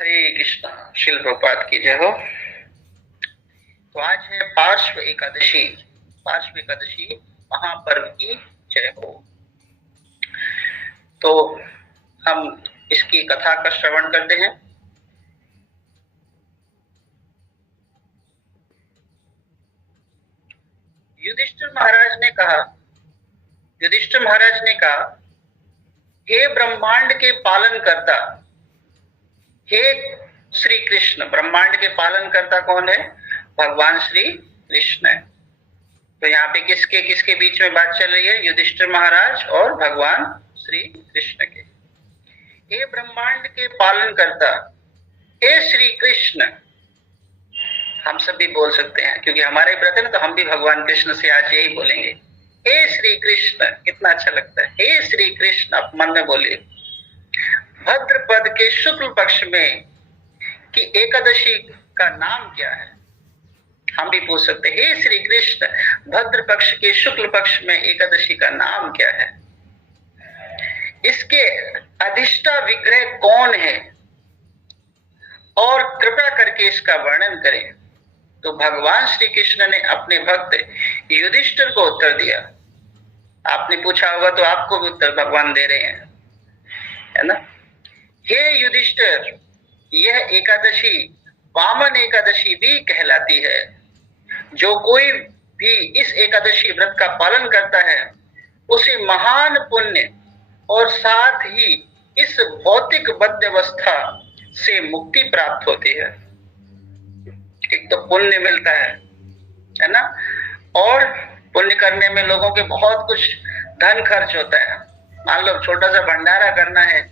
हरे कृष्णा। शिल प्रपात की जय हो। तो आज है पार्श्व एकादशी। पार्श्व एकादशी महापर्व की जय हो। तो हम इसकी कथा का श्रवण करते हैं। युधिष्ठिर महाराज ने कहा, हे ब्रह्मांड के पालन करता, हे श्री कृष्ण। ब्रह्मांड के पालन करता कौन है? भगवान श्री कृष्ण है। तो यहाँ पे किसके किसके बीच में बात चल रही है? युधिष्ठिर महाराज और भगवान श्री कृष्ण के। हे ब्रह्मांड के पालन करता, हे श्री कृष्ण। हम सब भी बोल सकते हैं क्योंकि हमारा ही व्रत है ना, तो हम भी भगवान कृष्ण से आज यही बोलेंगे, हे श्री कृष्ण। कितना अच्छा लगता है, हे श्री कृष्ण। आप मन में बोलिए। भद्रपद के शुक्ल पक्ष में की एकादशी का नाम क्या है? हम भी पूछ सकते हैं, हे श्री कृष्ण, भद्र पक्ष के शुक्ल पक्ष में एकादशी का नाम क्या है? इसके अधिष्ठा विग्रह कौन है और कृपया करके इसका वर्णन करें। तो भगवान श्री कृष्ण ने अपने भक्त युधिष्ठिर को उत्तर दिया। आपने पूछा होगा तो आपको भी उत्तर भगवान दे रहे हैं, है ना। हे युधिष्ठिर, यह एकादशी वामन एकादशी भी कहलाती है। जो कोई भी इस एकादशी व्रत का पालन करता है उसे महान पुण्य और साथ ही इस भौतिक बद्ध्यवस्था से मुक्ति प्राप्त होती है। एक तो पुण्य मिलता है ना, और पुण्य करने में लोगों के बहुत कुछ धन खर्च होता है। मान लो छोटा सा भंडारा करना है,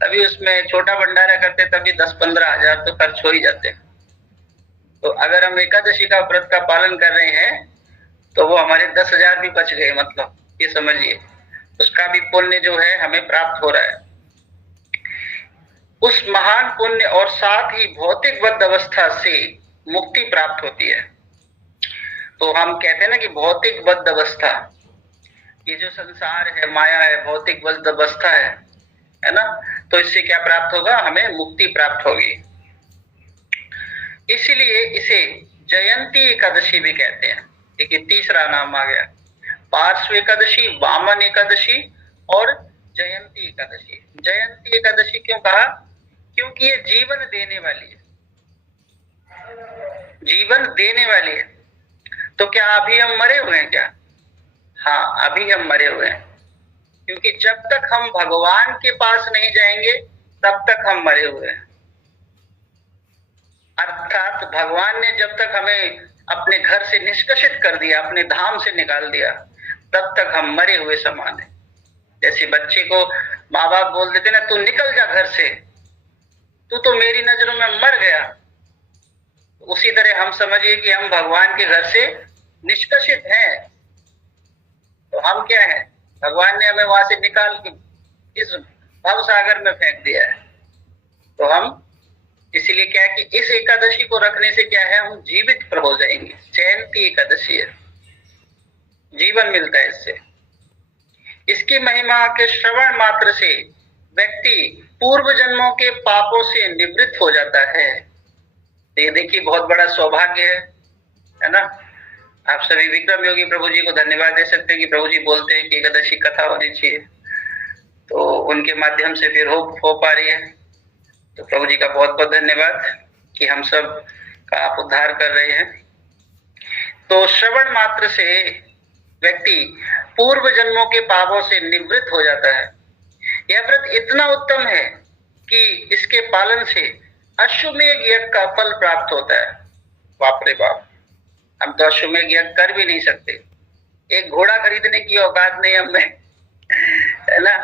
तभी उसमें छोटा भंडारा करते तभी 10-15 हजार तो खर्च हो ही जाते हैं। तो अगर हम एकादशी का व्रत का पालन कर रहे हैं तो वो हमारे 10,000 भी बच गए, मतलब ये समझिए उसका भी पुण्य जो है हमें प्राप्त हो रहा है। उस महान पुण्य और साथ ही भौतिक बद्ध अवस्था से मुक्ति प्राप्त होती है। तो हम कहते हैं ना कि भौतिक बद्ध अवस्था, ये जो संसार है, माया है, भौतिक बद्ध अवस्था है ना, तो इससे क्या प्राप्त होगा? हमें मुक्ति प्राप्त होगी। इसलिए इसे जयंती एकादशी भी कहते हैं। देखिए तीसरा नाम आ गया, पार्श्व एकादशी, वामन एकादशी और जयंती एकादशी। जयंती एकादशी क्यों कहा? क्योंकि ये जीवन देने वाली है, जीवन देने वाली है। तो क्या अभी हम मरे हुए हैं क्या? हाँ, अभी हम मरे हुए हैं, क्योंकि जब तक हम भगवान के पास नहीं जाएंगे तब तक हम मरे हुए हैं। अर्थात भगवान ने जब तक हमें अपने घर से निष्कासित कर दिया, अपने धाम से निकाल दिया, तब तक हम मरे हुए समान है। जैसे बच्चे को माँ बाप बोल देते ना, तू निकल जा घर से, तू तो मेरी नजरों में मर गया। उसी तरह हम समझिए कि हम भगवान के घर से निष्कासित हैं। तो हम क्या है? भगवान ने हमें वहां से निकाल के इस भव सागर में फेंक दिया है। तो हम इसीलिए क्या है कि इस एकादशी को रखने से क्या है, हम जीवित पर हो जाएंगे। जयंती एकादशी है, जीवन मिलता है इससे। इसकी महिमा के श्रवण मात्र से व्यक्ति पूर्व जन्मों के पापों से निवृत्त हो जाता है। ये देखिए बहुत बड़ा सौभाग्य है ना। आप सभी विक्रम योगी प्रभु जी को धन्यवाद दे सकते हैं कि प्रभु जी बोलते हैं कि एकादशी कथा होनी चाहिए, तो उनके माध्यम से फिर हो पा रही है। तो प्रभु जी का बहुत बहुत धन्यवाद कि हम सब का आप उद्धार कर रहे हैं। तो श्रवण मात्र से व्यक्ति पूर्व जन्मों के पापों से निवृत्त हो जाता है। यह व्रत इतना उत्तम है कि इसके पालन से अश्वमेध यज्ञ का फल प्राप्त होता है। बाप रे बाप, हम तो अश्वमेध यज्ञ कर भी नहीं सकते। एक घोड़ा खरीदने की औकात नहीं हमें, है ना।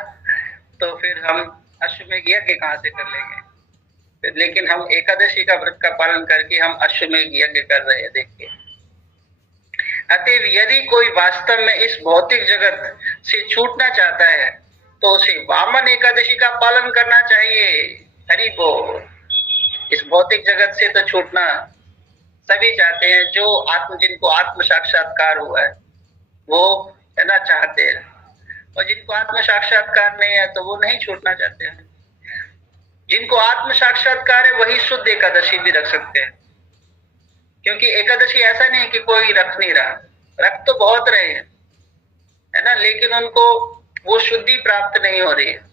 तो फिर हम अश्वमेध यज्ञ कहाँ से कर लेंगे? लेकिन हम एकादशी का व्रत का पालन करके हम अश्वमेध यज्ञ कर रहे हैं, देखिए। अतएव यदि कोई वास्तव में इस भौतिक जगत से छूटना चाहता है तो उसे वामन एकादशी का पालन करना चाहिए। हरि बोल। इस भौतिक जगत से तो छूटना सभी चाहते हैं, जो जिनको आत्म साक्षात्कार हुआ है वो, है ना, चाहते हैं। और जिनको आत्म साक्षात्कार नहीं है तो वो नहीं छूटना चाहते हैं। जिनको आत्म साक्षात्कार है वही शुद्ध एकादशी भी रख सकते हैं, क्योंकि एकादशी ऐसा नहीं है कि कोई रख नहीं रहा, रख तो बहुत रहे हैं, है ना, लेकिन उनको वो शुद्धि प्राप्त नहीं हो रही है।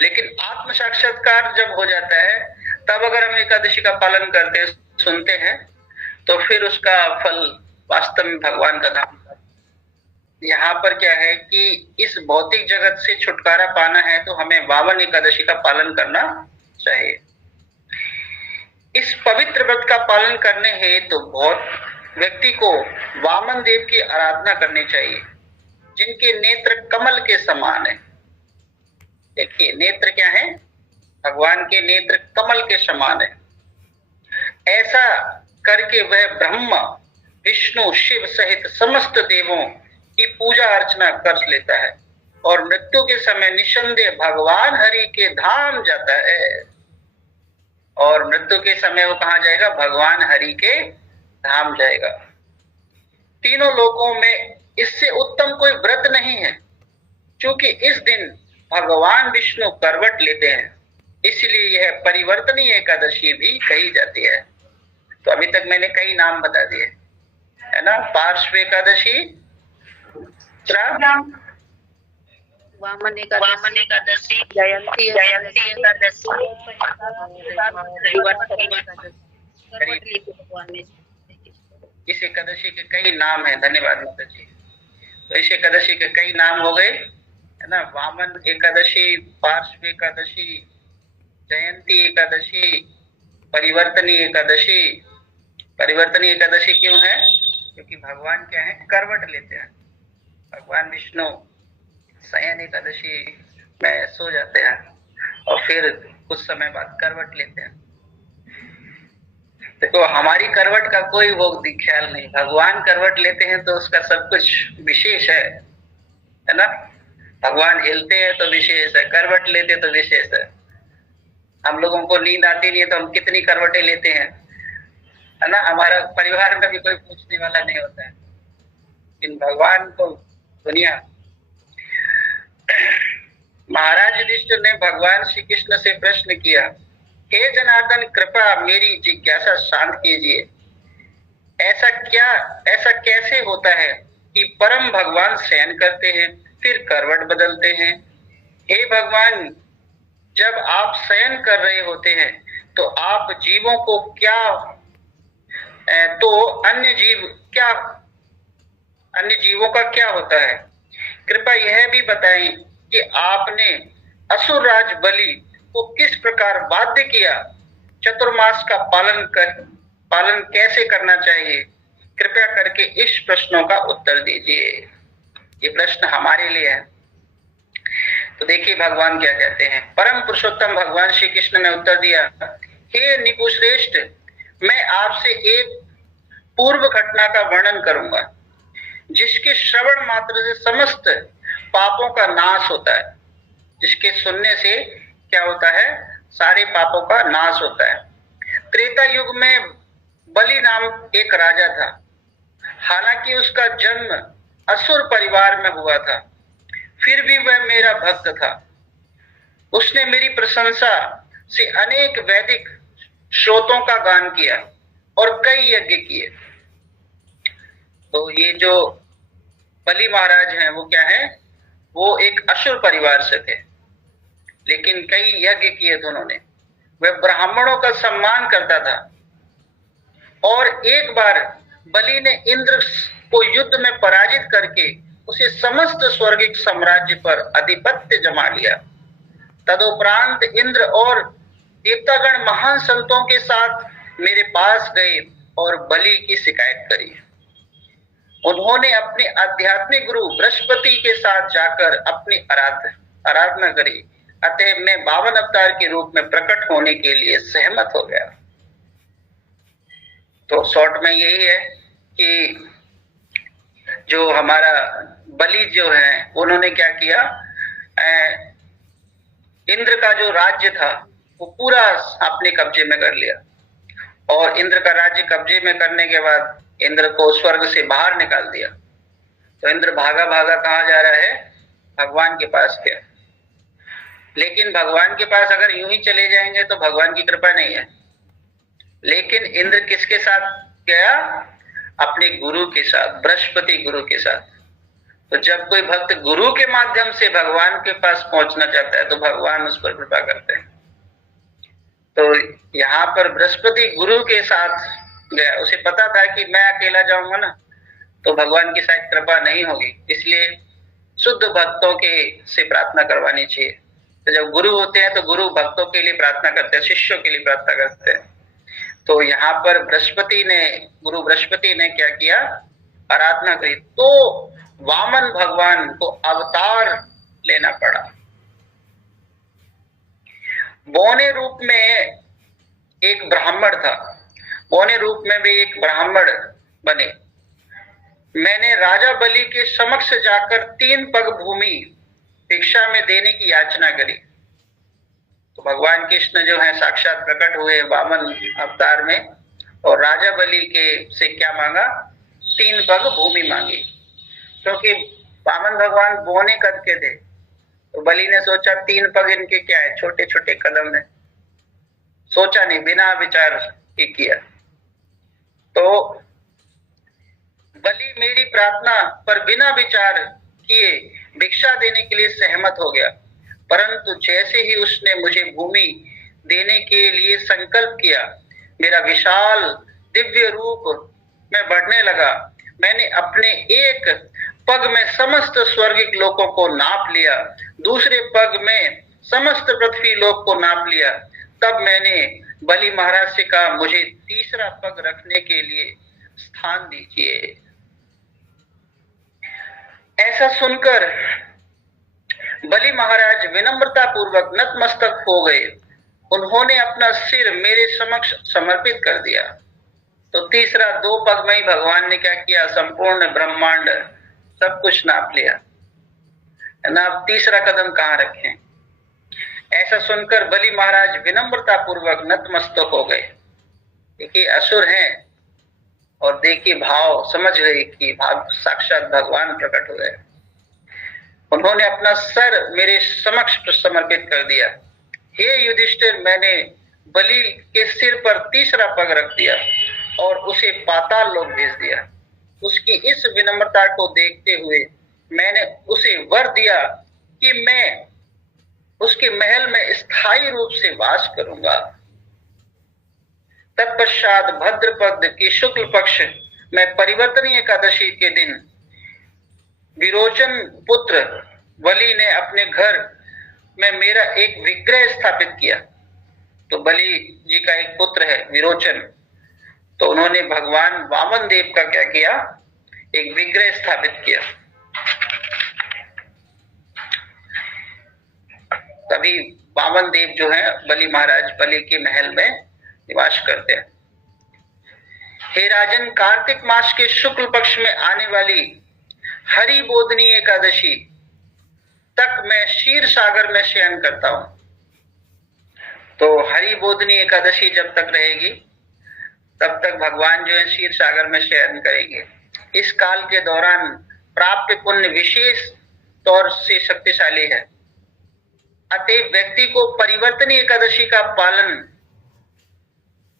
लेकिन आत्म साक्षात्कार जब हो जाता है तब अगर हम एकादशी का पालन करते हैं, सुनते हैं, तो फिर उसका फल वास्तव में भगवान का धाम। यहाँ पर क्या है कि इस भौतिक जगत से छुटकारा पाना है तो हमें वामन एकादशी का पालन करना चाहिए। इस पवित्र व्रत का पालन करने हेतु तो बहुत व्यक्ति को वामन देव की आराधना करनी चाहिए, जिनके नेत्र कमल के समान है। देखिए नेत्र क्या है, भगवान के नेत्र कमल के समान है। ऐसा करके वह ब्रह्मा विष्णु शिव सहित समस्त देवों की पूजा अर्चना कर लेता है और मृत्यु के समय निसंदेह भगवान हरि के धाम जाता है। और मृत्यु के समय वो कहाँ जाएगा, भगवान हरि के धाम जाएगा। तीनों लोकों में इससे उत्तम कोई व्रत नहीं है, क्योंकि इस दिन भगवान विष्णु करवट लेते हैं, इसलिए यह परिवर्तनीय एकादशी भी कही जाती है। तो अभी तक मैंने कई नाम बता दिए, है ना, पार्श्व एकादशी, वामन एकादशी, जयंती एकादशी, इस एकादशी के कई नाम हैं। धन्यवाद माता जी। तो इस एकादशी के कई नाम हो गए, है ना, वामन एकादशी, पार्श्व एकादशी, जयंती एकादशी, परिवर्तनीय एकादशी। परिवर्तनीय एकादशी क्यों है, क्योंकि भगवान क्या है, करवट लेते हैं। भगवान विष्णु शयन एकादशी में सो जाते हैं और फिर कुछ समय बाद करवट लेते हैं। देखो हमारी करवट का कोई वो ख्याल नहीं, भगवान करवट लेते हैं तो उसका सब कुछ विशेष है ना। भगवान हिलते हैं तो विशेष है, करवट लेते तो विशेष है। हम लोगों को नींद आती नहीं है तो हम कितनी करवटें लेते हैं, है ना। हमारा परिवार में भी कोई पूछने वाला नहीं होता है, लेकिन भगवान को दुनिया। महाराज युधिष्ठिर ने भगवान श्री कृष्ण से प्रश्न किया, हे जनार्दन कृपा मेरी जिज्ञासा शांत कीजिए। ऐसा कैसे होता है कि परम भगवान शयन करते हैं फिर करवट बदलते हैं? हे भगवान, जब आप शयन कर रहे होते हैं तो आप जीवों को क्या अन्य जीवों का क्या होता है? कृपया यह भी बताएं कि आपने असुर राज बलि को किस प्रकार बाध्य किया? चतुर्मास का पालन कैसे करना चाहिए? कृपया करके इस प्रश्नों का उत्तर दीजिए। ये प्रश्न हमारे लिए है। तो देखिए भगवान क्या कहते हैं। परम पुरुषोत्तम भगवान श्री कृष्ण ने उत्तर दिया, हे निपुश्रेष्ठ, मैं आपसे एक पूर्व घटना का वर्णन करूंगा, जिसके श्रवण मात्र से समस्त पापों का नाश होता है। जिसके सुनने से क्या होता है, सारे पापों का नाश होता है। त्रेता युग में बलि नाम एक राजा था। हालांकि उसका जन्म असुर परिवार में हुआ था, फिर भी वह मेरा भक्त था। उसने मेरी प्रशंसा से अनेक वैदिक श्रोतों का गान किया और कई यज्ञ किए। तो ये जो बलि महाराज हैं वो क्या है, वो एक असुर परिवार से थे, लेकिन कई यज्ञ किए थे उन्होंने। वह ब्राह्मणों का सम्मान करता था और एक बार बलि ने इंद्र को युद्ध में पराजित करके उसे समस्त स्वर्गिक साम्राज्य पर आधिपत्य जमा लिया। तदुपरांत इंद्र और देवतागण महान संतों के साथ मेरे पास गए और बलि की शिकायत करी। उन्होंने अपने आध्यात्मिक गुरु बृहस्पति के साथ जाकर अपनी आराधना करी। अतः मैं 52 अवतार के रूप में प्रकट होने के लिए सहमत हो गया। तो शॉर्ट में यही है कि जो हमारा बलि जो है उन्होंने क्या किया, इंद्र का जो राज्य था वो पूरा अपने कब्जे में कर लिया। और इंद्र का राज्य कब्जे में करने के बाद इंद्र को स्वर्ग से बाहर निकाल दिया। तो इंद्र भागा भागा कहाँ जा रहा है, भगवान के पास गया। लेकिन भगवान के पास अगर यूं ही चले जाएंगे तो भगवान की कृपा नहीं है। लेकिन इंद्र किसके साथ गया? अपने गुरु के साथ, बृहस्पति गुरु के साथ। तो जब कोई भक्त गुरु के माध्यम से भगवान के पास पहुंचना चाहता है तो भगवान उस पर कृपा करते हैं। तो यहाँ पर बृहस्पति गुरु के साथ गया। उसे पता था कि मैं अकेला जाऊंगा ना तो भगवान की शायद कृपा नहीं होगी, इसलिए शुद्ध भक्तों के से प्रार्थना करवानी चाहिए। तो जब गुरु होते हैं तो गुरु भक्तों के लिए प्रार्थना करते हैं, शिष्यों के लिए प्रार्थना करते हैं। तो यहाँ पर गुरु बृहस्पति ने क्या किया? आराधना करी। तो वामन भगवान को अवतार लेना पड़ा। बौने रूप में एक ब्राह्मण था, बौने रूप में भी एक ब्राह्मण बने। मैंने राजा बलि के समक्ष जाकर 3 पग भूमि भिक्षा में देने की याचना करी। तो भगवान कृष्ण जो है साक्षात प्रकट हुए वामन अवतार में, और राजा बलि के से क्या मांगा? 3 पग भूमि मांगी, क्योंकि वामन भगवान बौने कद के थे। तो बलि ने सोचा 3 पग इनके क्या है, छोटे छोटे कदम है। सोचा नहीं, बिना विचार के किया। तो बलि मेरी प्रार्थना पर बिना विचार किए भिक्षा देने के लिए सहमत हो गया। परंतु जैसे ही उसने मुझे भूमि देने के लिए संकल्प किया, मेरा विशाल दिव्य रूप में बढ़ने लगा। मैंने अपने एक पग में समस्त स्वर्गिक लोकों को नाप लिया, दूसरे पग में समस्त पृथ्वी लोक को नाप लिया। तब मैंने बलि महाराज से कहा, मुझे तीसरा पग रखने के लिए स्थान दीजिए। ऐसा सुनकर बलि महाराज विनम्रता पूर्वक नतमस्तक हो गए। उन्होंने अपना सिर मेरे समक्ष समर्पित कर दिया। तो तीसरा 2 पग में ही भगवान ने क्या किया? संपूर्ण ब्रह्मांड सब कुछ नाप लिया ना। अब तीसरा कदम कहाँ रखें? ऐसा सुनकर बलि महाराज विनम्रता पूर्वक नतमस्तक हो गए। देखिए असुर हैं और देखिए भाव समझ गए कि भाव साक्षात भगवान प्रकट हो गए। उन्होंने अपना सर मेरे समक्ष समर्पित कर दिया। हे युधिष्ठिर, मैंने बलि के सिर पर तीसरा पग रख दिया और उसे पाताल लोक भेज दिया। उसकी इस विनम्रता को देखते हुए मैंने उसे वर दिया कि मैं उसके महल में स्थायी रूप से वास करूंगा। तत्पश्चात भद्रपद की शुक्ल पक्ष में परिवर्तनीय एकादशी के दिन विरोचन पुत्र बलि ने अपने घर में मेरा एक विग्रह स्थापित किया। तो बलि जी का एक पुत्र है विरोचन, तो उन्होंने भगवान वामन देव का क्या किया? एक विग्रह स्थापित किया। तभी वामन देव जो है बलि महाराज बलि के महल में निवास करते हैं। हे राजन, कार्तिक मास के शुक्ल पक्ष में आने वाली हरि बोधनी एकादशी तक मैं क्षीर सागर में शयन करता हूं। तो हरि बोधनी एकादशी जब तक रहेगी तब तक भगवान जो है क्षीर सागर में शयन करेंगे। इस काल के दौरान प्राप्त पुण्य विशेष तौर से शक्तिशाली है। अतः व्यक्ति को परिवर्तनीय एकादशी का पालन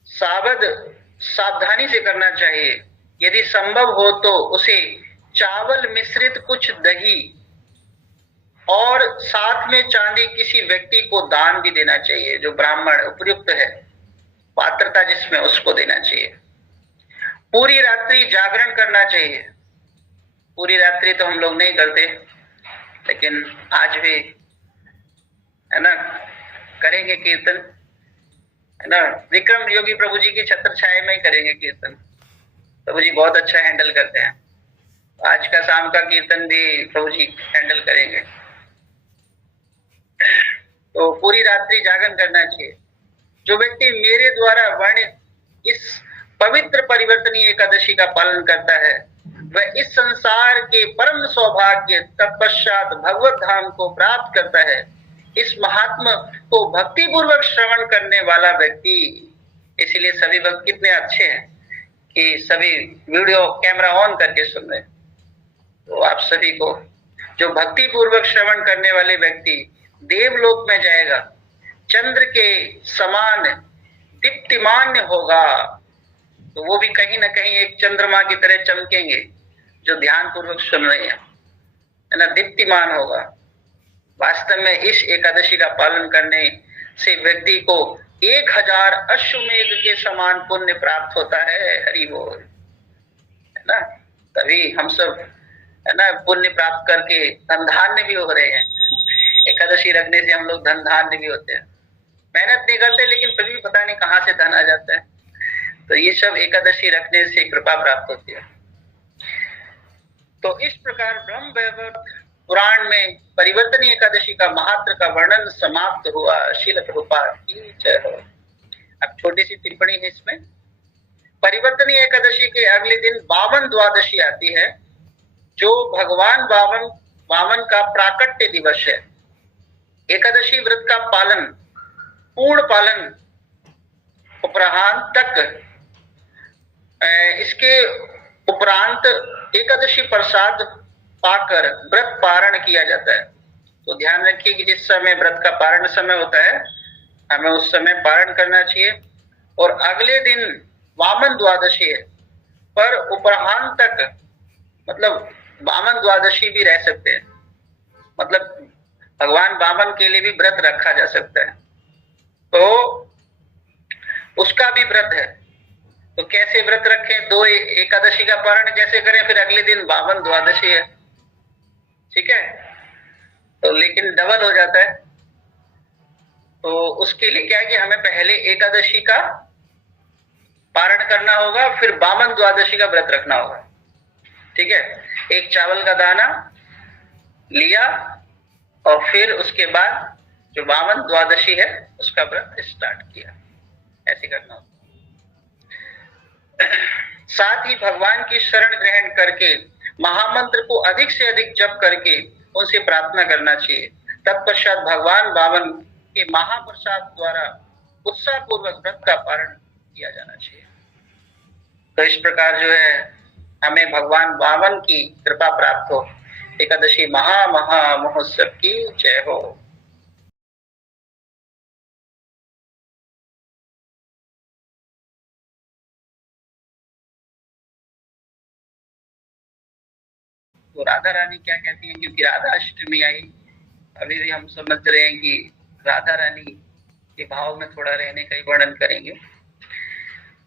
सावधानी से करना चाहिए। यदि संभव हो तो उसे चावल मिश्रित कुछ दही और साथ में चांदी किसी व्यक्ति को दान भी देना चाहिए, जो ब्राह्मण उपयुक्त है, पात्रता जिसमें, उसको देना चाहिए। पूरी रात्रि जागरण करना चाहिए। पूरी रात्रि तो हम लोग नहीं करते, लेकिन आज भी है ना करेंगे कीर्तन, है ना। विक्रम योगी प्रभु जी की छत्र छाया में ही करेंगे कीर्तन। प्रभु जी बहुत अच्छा हैंडल करते हैं। आज का शाम का कीर्तन भी प्रभु जी हैंडल करेंगे। तो पूरी रात्रि जागरण करना चाहिए। जो व्यक्ति मेरे द्वारा वर्णित इस पवित्र परिवर्तनीय एकादशी का पालन करता है वह इस संसार के परम सौभाग्य तत्पश्चात भगवत धाम को प्राप्त करता है। इस महात्मा को भक्ति पूर्वक श्रवण करने वाला व्यक्ति, इसलिए सभी भक्त कितने अच्छे हैं कि सभी वीडियो कैमरा ऑन करके सुन रहे हैं। तो आप सभी को, जो भक्ति पूर्वक श्रवण करने वाले व्यक्ति देवलोक में जाएगा, चंद्र के समान दीप्तिमान होगा। तो वो भी कहीं ना कहीं एक चंद्रमा की तरह चमकेंगे जो ध्यान पूर्वक सुन रहे हैं, है ना, दीप्तिमान होगा। वास्तव में इस एकादशी का पालन करने से व्यक्ति को 1000 अश्वमेघ के समान पुण्य प्राप्त होता है। हरि बोल, है ना। तभी हम सब, है ना, पुण्य प्राप्त करके धन धान्य भी हो रहे हैं। एकादशी रखने से हम लोग धन धान्य भी होते हैं। मेहनत नहीं करते लेकिन फिर भी पता नहीं कहां से धन आ जाता है। तो ये सब एकादशी रखने से कृपा प्राप्त होती है। तो इस प्रकार ब्रह्म वैवर्त पुराण में परिवर्तनीय एकादशी का महात्म का वर्णन समाप्त हुआ। श्रील प्रभुपाद की जय हो। अब छोटी सी टिप्पणी है इसमें। परिवर्तनीय एकादशी के अगले दिन वामन द्वादशी आती है, जो भगवान वामन का प्राकट्य दिवस है। एकादशी व्रत का पालन, पूर्ण पालन उपरांत तक, इसके उपरांत एकादशी प्रसाद पाकर व्रत पारण किया जाता है। तो ध्यान रखिए कि जिस समय व्रत का पारण समय होता है, हमें उस समय पारण करना चाहिए। और अगले दिन वामन द्वादशी है, पर उपरांत तक, मतलब वामन द्वादशी भी रह सकते हैं, मतलब भगवान वामन के लिए भी व्रत रखा जा सकता है, तो उसका भी व्रत है। तो कैसे व्रत रखें? 2 एकादशी का पारण कैसे करें, फिर अगले दिन वामन द्वादशी है, ठीक है, तो लेकिन डबल हो जाता है। तो उसके लिए क्या है कि हमें पहले एकादशी का पारण करना होगा, फिर वामन द्वादशी का व्रत रखना होगा, ठीक है। एक चावल का दाना लिया और फिर उसके बाद जो वामन द्वादशी है उसका व्रत स्टार्ट किया, ऐसे करना होगा। साथ ही भगवान की शरण ग्रहण करके महामंत्र को अधिक से अधिक जप करके उनसे प्रार्थना करना चाहिए। तत्पश्चात भगवान वामन के महाप्रसाद द्वारा उत्साह पूर्वक व्रत का पारण किया जाना चाहिए। तो इस प्रकार जो है हमें भगवान वामन की कृपा प्राप्त हो। एकादशी महा महोत्सव की जय हो। तो राधा रानी क्या कहती हैं, क्योंकि राधा अष्टमी आई, अभी भी हम समझ रहे हैं कि राधा रानी के भाव में थोड़ा रहने का ही वर्णन करेंगे।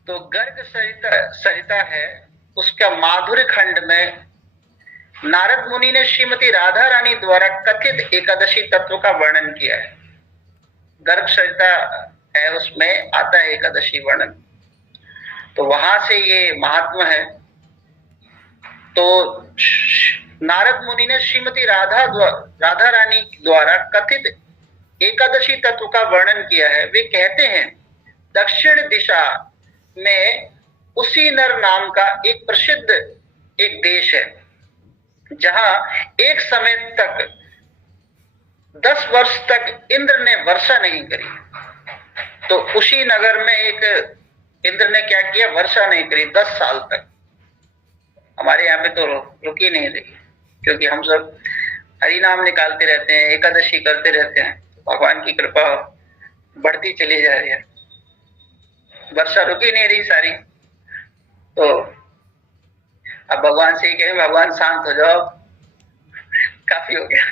तो गर्ग सरिता है, उसका माधुर्य खंड में नारद मुनि ने श्रीमती राधा रानी द्वारा कथित एकादशी तत्व का वर्णन किया है। गर्ग सरिता है, उसमें आता है एकादशी वर्णन, तो वहां से ये महात्मा है। तो नारद मुनि ने श्रीमती राधा रानी द्वारा कथित एकादशी तत्व का वर्णन किया है। वे कहते हैं, दक्षिण दिशा में उसी नर नाम का एक प्रसिद्ध एक देश है, जहां एक समय तक 10 वर्ष तक इंद्र ने वर्षा नहीं करी। तो उसी नगर में एक इंद्र ने क्या किया, वर्षा नहीं करी 10 साल तक। हमारे यहाँ पे तो रुकी नहीं रही, क्योंकि हम सब हरि नाम निकालते रहते हैं, एकादशी करते रहते हैं, भगवान की कृपा बढ़ती चली जा रही है, वर्षा रुकी नहीं रही सारी। तो अब भगवान से ही कहें, भगवान शांत हो जाओ, काफी हो गया।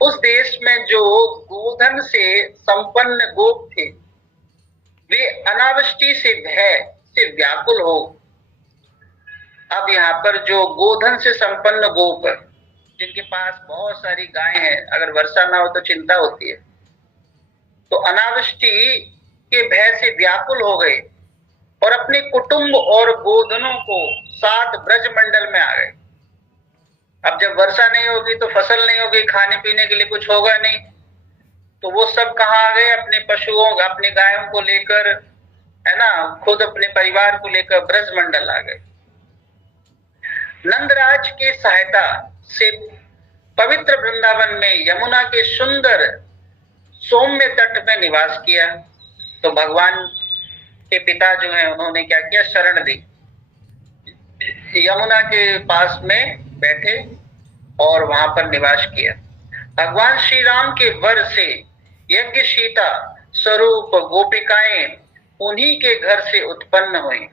उस देश में जो गोधन से संपन्न गोप थे, वे अनावृष्टि से भय से व्याकुल हो। अब यहाँ पर जो गोधन से संपन्न गोप, जिनके पास बहुत सारी गायें हैं, अगर वर्षा ना हो तो चिंता होती है, तो अनावृष्टि के भय से व्याकुल हो गए और अपने कुटुंब और गोधनों को साथ ब्रजमंडल में आ गए। अब जब वर्षा नहीं होगी तो फसल नहीं होगी, खाने पीने के लिए कुछ होगा नहीं, तो वो सब कहाँ आ गए, अपने पशुओं, अपने गायों को लेकर, है ना, खुद अपने परिवार को लेकर ब्रजमंडल आ गए। नंदराज की सहायता से पवित्र वृंदावन में यमुना के सुंदर सौम्य तट में निवास किया। तो भगवान के पिता जो हैं, उन्होंने क्या किया, शरण दी, यमुना के पास में बैठे और वहां पर निवास किया। भगवान श्री राम के वर से यज्ञ सीता स्वरूप गोपिकाएं उन्हीं के घर से उत्पन्न हुई।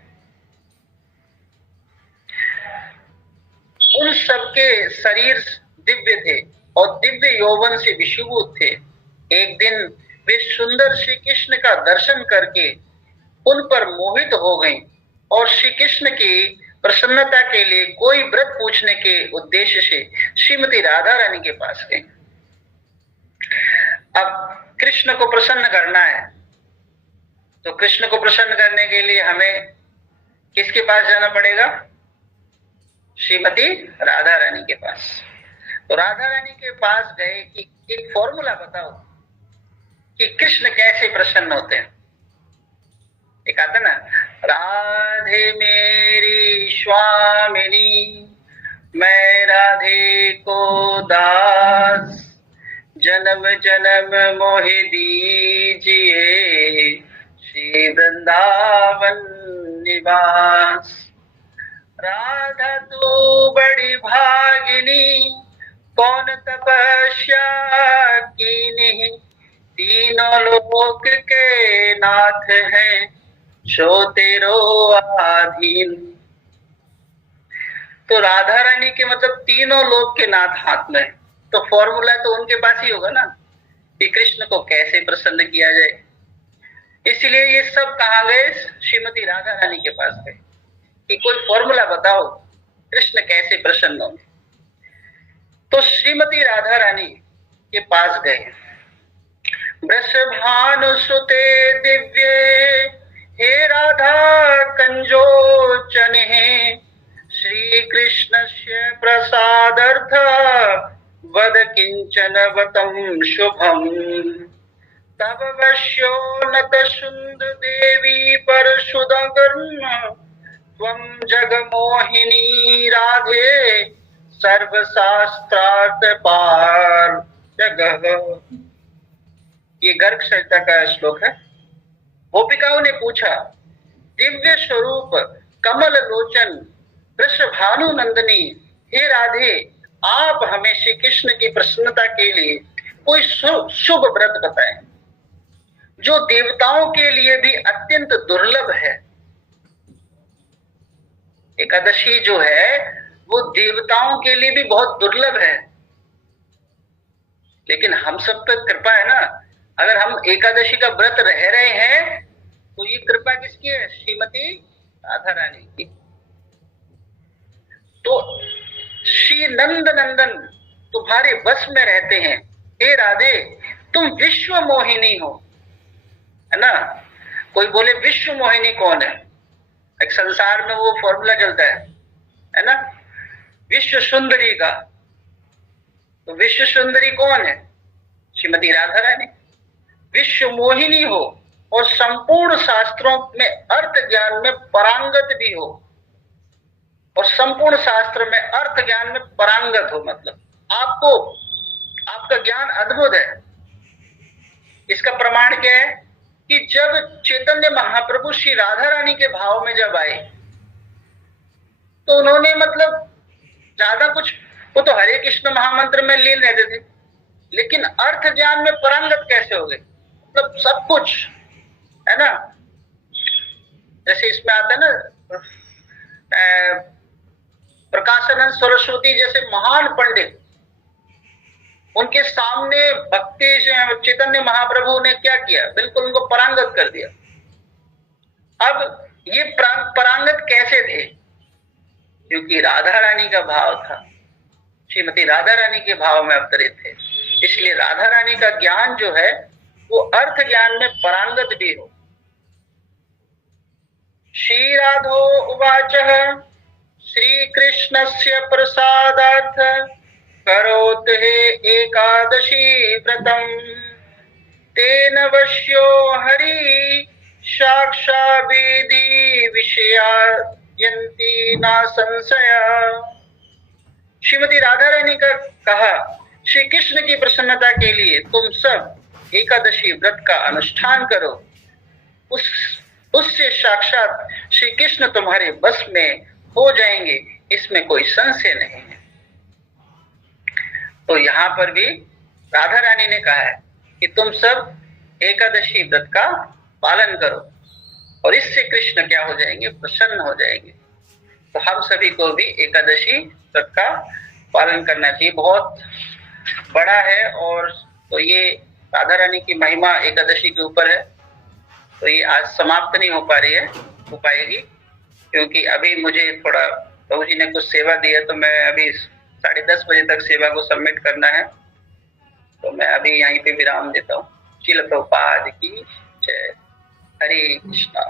उन सबके शरीर दिव्य थे और दिव्य यौवन से विषुभूत थे। एक दिन वे सुंदर श्री कृष्ण का दर्शन करके उन पर मोहित हो गईं और श्री कृष्ण की प्रसन्नता के लिए कोई व्रत पूछने के उद्देश्य से श्रीमती राधा रानी के पास गईं। अब कृष्ण को प्रसन्न करना है, तो कृष्ण को प्रसन्न करने के लिए हमें किसके पास जाना पड़ेगा? श्रीमती राधा रानी के पास। तो राधा रानी के पास गए कि एक फॉर्मूला बताओ कि कृष्ण कैसे प्रसन्न होते हैं। एक आता ना, राधे मेरी स्वामिनी, मैं राधे को दास, जन्म जन्म मोहि दीजिए श्री वृंदावन निवास। राधा तू बड़ी भागिनी, कौन तपस्या कीन्ही, तीनों लोक के नाथ हैं, सो तेरो आधीन। तो राधा रानी के मतलब तीनों लोक के नाथ हाथ में। तो फॉर्मूला तो उनके पास ही होगा ना कि कृष्ण को कैसे प्रसन्न किया जाए। इसलिए ये सब कहाँ गए? श्रीमती राधा रानी के पास गए कि कोई फॉर्मूला बताओ कृष्ण कैसे प्रसन्न होंगे। तो श्रीमती राधा रानी के पास गए। वृषभानु सुते दिव्य, हे राधा कंजोचन, श्री कृष्ण से प्रसादर्थ वद किंचन वतम शुभम। तब वश्यो नत सुंद देवी पर सुदगर्म, त्वं जगमोहिनी राधे सर्वशास्त्रार्थ पार जगह। ये गर्ग संहिता का श्लोक है। गोपिकाओं ने पूछा, दिव्य स्वरूप कमल लोचन वृषभानु नंदिनी, हे राधे, आप हमें श्री कृष्ण की प्रसन्नता के लिए कोई शुभ व्रत बताएं जो देवताओं के लिए भी अत्यंत दुर्लभ है। एकादशी जो है वो देवताओं के लिए भी बहुत दुर्लभ है, लेकिन हम सब पर कृपा है ना। अगर हम एकादशी का व्रत रह रहे हैं तो ये कृपा किसकी है? श्रीमती राधा रानी की। तो श्री नंद नंदन तुम्हारे बस में रहते हैं। हे राधे, तुम विश्व मोहिनी हो, है ना। कोई बोले विश्व मोहिनी कौन है? एक संसार में वो फॉर्मूला चलता है ना, विश्व सुंदरी का। तो विश्व सुंदरी कौन है? श्रीमती राधा रानी। विश्व मोहिनी हो और संपूर्ण शास्त्रों में अर्थ ज्ञान में पारंगत भी हो, और संपूर्ण शास्त्र में अर्थ ज्ञान में पारंगत हो, मतलब आपको आपका ज्ञान अद्भुत है। इसका प्रमाण क्या है कि जब चैतन्य महाप्रभु श्री राधा रानी के भाव में जब आए तो उन्होंने मतलब ज्यादा कुछ, वो तो हरे कृष्ण महामंत्र में लीन रहते थे, लेकिन अर्थ ज्ञान में पारंगत कैसे हो गए? मतलब सब कुछ, है ना। जैसे इसमें आता है ना, प्रकाशानंद सरस्वती जैसे महान पंडित, उनके सामने भक्ति चैतन्य महाप्रभु ने क्या किया? बिल्कुल उनको पारंगत कर दिया। अब ये पारंगत कैसे थे? क्योंकि राधा रानी का भाव था, श्रीमती राधा रानी के भाव में अवतरित थे। इसलिए राधा रानी का ज्ञान जो है वो अर्थ ज्ञान में पारंगत भी हो। श्री राधो उवाचः श्री कृष्णस्य प्रसादार्थ करोत हे एकादशी व्रतम, तेन वश्यो हरि साक्षाविधि विषयायन्ति न संशय। श्रीमती राधा रानी का कहा, श्री कृष्ण की प्रसन्नता के लिए तुम सब एकादशी व्रत का अनुष्ठान करो, उससे साक्षात श्री कृष्ण तुम्हारे बस में हो जाएंगे, इसमें कोई संशय नहीं है। तो यहाँ पर भी राधा रानी ने कहा है कि तुम सब एकादशी व्रत का पालन करो और इससे कृष्ण क्या हो जाएंगे, प्रसन्न हो जाएंगे। तो हम सभी को भी एकादशी व्रत का पालन करना चाहिए। बहुत बड़ा है और तो ये राधा रानी की महिमा एकादशी के ऊपर है। तो ये आज समाप्त नहीं हो पा रही है, हो पाएगी, क्योंकि अभी मुझे थोड़ा प्रभु जी ने कुछ सेवा दी है, तो मैं अभी 10:30 बजे तक सेवा को सबमिट करना है। तो मैं अभी यहीं पे विराम देता हूँ। श्रील प्रभुपाद की जय। हरे कृष्णा।